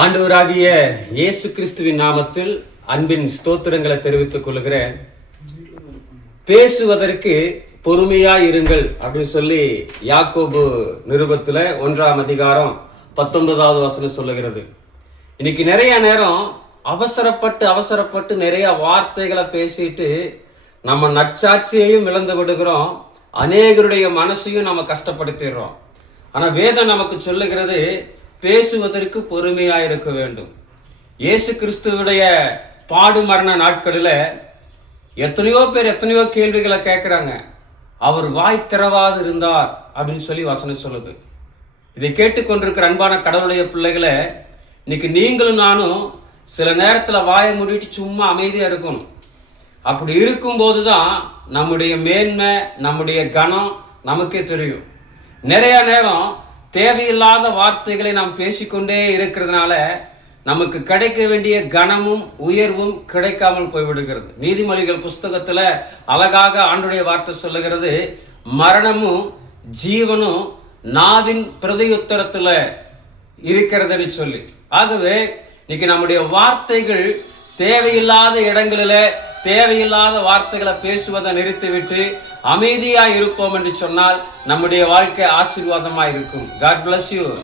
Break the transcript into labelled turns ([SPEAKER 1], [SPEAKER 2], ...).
[SPEAKER 1] ஆண்டவராகிய இயேசு கிறிஸ்துவின் நாமத்தில் அன்பின் ஸ்தோத்திரங்களை தெரிவித்துக் கொள்கிறேன். பேசுவதற்கு பொறுமையா இருங்கள் அப்படின்னு சொல்லி யாக்கோபு நிருபத்துல ஒன்றாம் அதிகாரம் பத்தொன்பதாவது வசனம் சொல்லுகிறது. இன்னைக்கு நிறைய நேரம் அவசரப்பட்டு அவசரப்பட்டு நிறைய வார்த்தைகளை பேசிட்டு நம்ம நற்சாட்சியையும் இழந்து விடுகிறோம். அநேகருடைய மனசையும் நம்ம கஷ்டப்படுத்திடுறோம். ஆனா வேதம் நமக்கு சொல்லுகிறது பேசுவதற்கு பொறுமையா இருக்க வேண்டும். இயேசு கிறிஸ்துவுடைய பாடு மரண நாட்களில் எத்தனையோ பேர் எத்தனையோ கேள்விகளை கேட்குறாங்க அவர் வாய் திறவாது இருந்தார் அப்படின்னு சொல்லி வசனம் சொல்லுது. இதை கேட்டுக்கொண்டிருக்கிற அன்பான கடவுளுடைய பிள்ளைகளை இன்னைக்கு நீங்களும் நானும் சில நேரத்தில் வாயை மூடிட்டு சும்மா அமைதியாக இருக்கணும். அப்படி இருக்கும்போது தான் நம்முடைய மேன்மை நம்முடைய கனம் நமக்கே தெரியும். நிறைய நேரம் தேவையில்லாத வார்த்தைகளை நாம் பேசிக்கொண்டே இருக்கிறதுனால நமக்கு கிடைக்க வேண்டிய கனமும் உயர்வும் கிடைக்காமல் போய்விடுகிறது. நீதிமொழிகள் புஸ்தகத்துல அழகாக ஆண்டுடைய வார்த்தை சொல்லுகிறது மரணமும் ஜீவனும் நாவின் பிரதியுத்தரத்தில் இருக்கிறதுன்னு சொல்லி. ஆகவே இன்னைக்கு நம்முடைய வார்த்தைகள் தேவையில்லாத இடங்களில தேவையில்லாத வார்த்தைகளை பேசுவதை நிறுத்திவிட்டு அமைதியாக இருப்போம் என்று சொன்னால் நம்முடைய வாழ்க்கை ஆசீர்வாதமாக இருக்கும் காட் பிளஸ் யூ